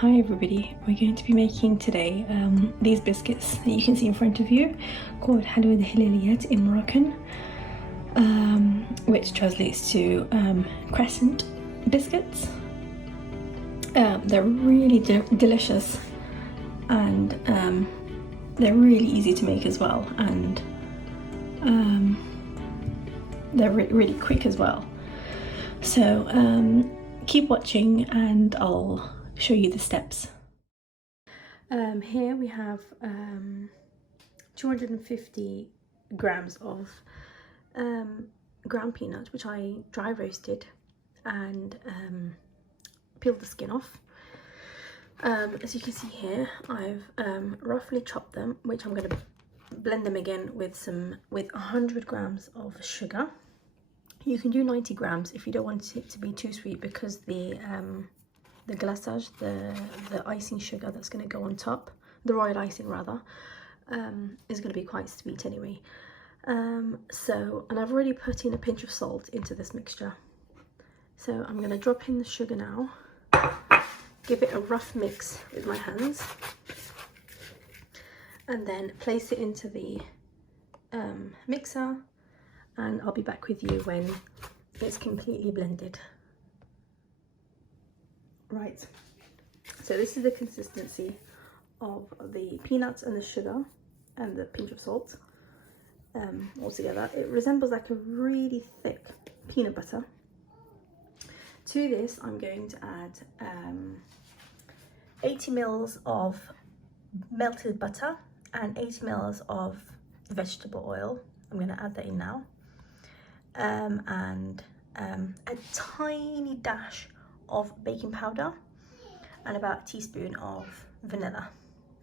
Hi everybody, we're going to be making today these biscuits that you can see in front of you called حلوة Hilaliyat in Moroccan, which translates to crescent biscuits. They're really delicious and they're really easy to make as well, and they're really quick as well. So keep watching and I'll show you the steps. Here we have 250 grams of ground peanuts, which I dry roasted and peeled the skin off. As you can see here, I've roughly chopped them, which I'm going to blend them again with 100 grams of sugar. You can do 90 grams if you don't want it to be too sweet, because the glaçage, the icing sugar that's going to go on top, the royal icing rather, is going to be quite sweet anyway. And I've already put in a pinch of salt into this mixture. So I'm going to drop in the sugar now, give it a rough mix with my hands, and then place it into the mixer, and I'll be back with you when it's completely blended. Right, so this is the consistency of the peanuts and the sugar and the pinch of salt all together. It resembles like a really thick peanut butter. To this I'm going to add 80 mils of melted butter and 80 mils of vegetable oil. I'm going to add that in now, and a tiny dash of baking powder and about a teaspoon of vanilla.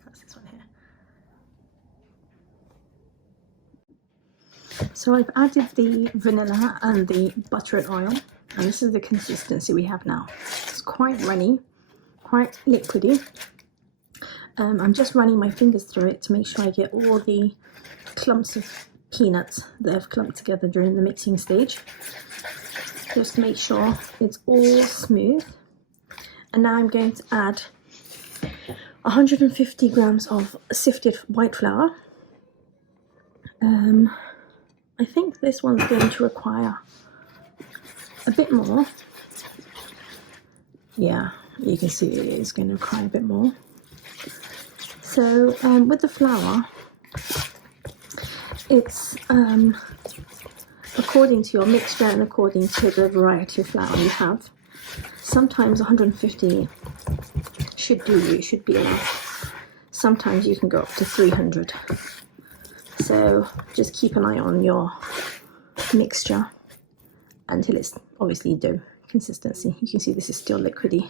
That's this one here. So I've added the vanilla and the butter and oil, and this is the consistency we have now. It's quite runny, quite liquidy. I'm just running my fingers through it to make sure I get all the clumps of peanuts that have clumped together during the mixing stage. Just to make sure it's all smooth. And now I'm going to add 150 grams of sifted white flour. I think this one's going to require a bit more. Yeah, you can see it is going to require a bit more. So with the flour, it's according to your mixture and according to the variety of flour you have. Sometimes 150 should be enough. Sometimes you can go up to 300. So just keep an eye on your mixture until it's obviously dough consistency. You can see this is still liquidy.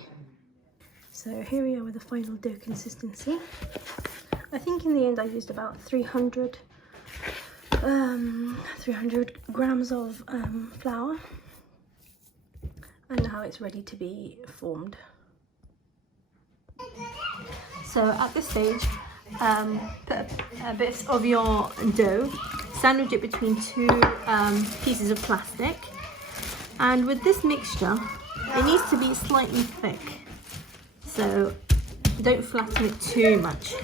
So here we are with the final dough consistency. I think in the end I used about 300 grams of flour, and now it's ready to be formed. So at this stage, put a bit of your dough, sandwich it between two pieces of plastic, and with this mixture it needs to be slightly thick, so don't flatten it too much.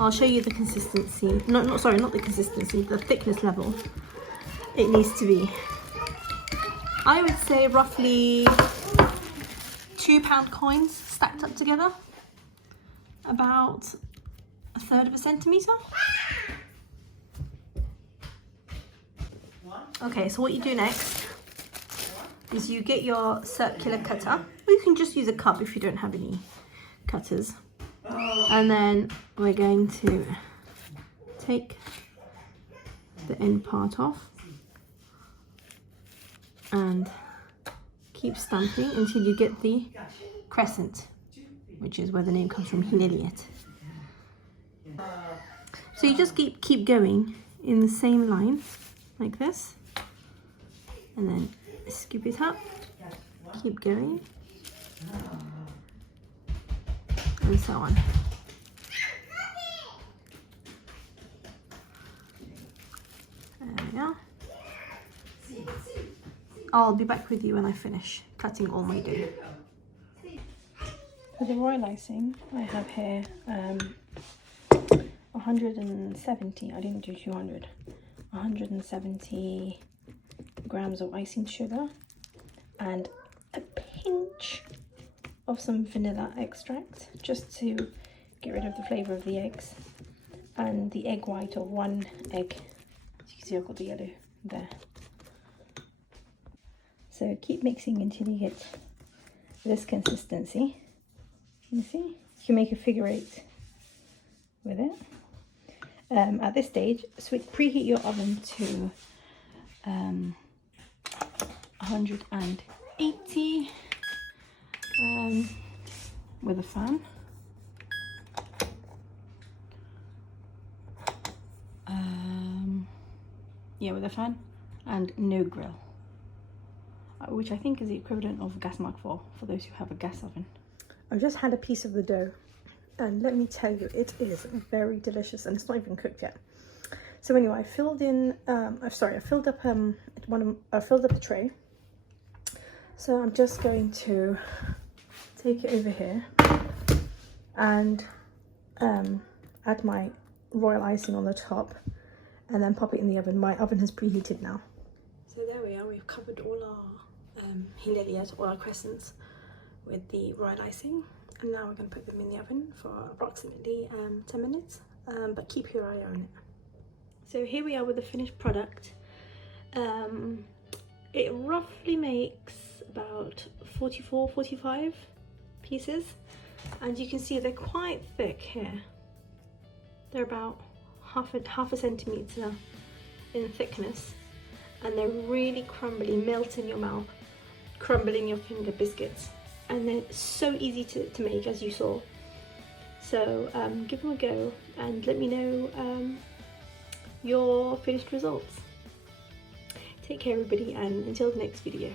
I'll show you the consistency, not the consistency, the thickness level. It needs to be, I would say, roughly £2 coins stacked up together, about 1/3 of a centimetre. Okay, so what you do next is you get your circular cutter, or you can just use a cup if you don't have any cutters. And then we're going to take the end part off and keep stamping until you get the crescent, which is where the name comes from, Hilaliyat. So you just keep going in the same line like this, and then scoop it up, keep going, and so on. There we go. I'll be back with you when I finish cutting all my dough. For the royal icing, I have here 170, I didn't do 200, 170 grams of icing sugar and a pinch of some vanilla extract just to get rid of the flavour of the eggs, and the egg white of 1 egg. As you can see, I've got the yellow there. So keep mixing until you get this consistency. You see, you can make a figure 8 with it. At this stage, preheat your oven to 180 with a fan. Yeah, with a fan, and no grill, which I think is the equivalent of gas mark 4 for those who have a gas oven. I've just had a piece of the dough, and let me tell you, it is very delicious, and it's not even cooked yet. So anyway, I filled in, I filled up the tray. So I'm just going to take it over here and add my royal icing on the top, and then pop it in the oven. My oven has preheated now. So there we are, we've covered all our Hilaliyat, all our crescents, with the royal icing, and now we're going to put them in the oven for approximately 10 minutes, but keep your eye on it. So here we are with the finished product. It roughly makes about 44-45 pieces, and you can see they're quite thick here. They're about half a centimetre in thickness, and they're really crumbly, melt in your mouth, crumble in your finger biscuits, and they're so easy to make, as you saw. So give them a go and let me know your finished results. Take care everybody, and until the next video.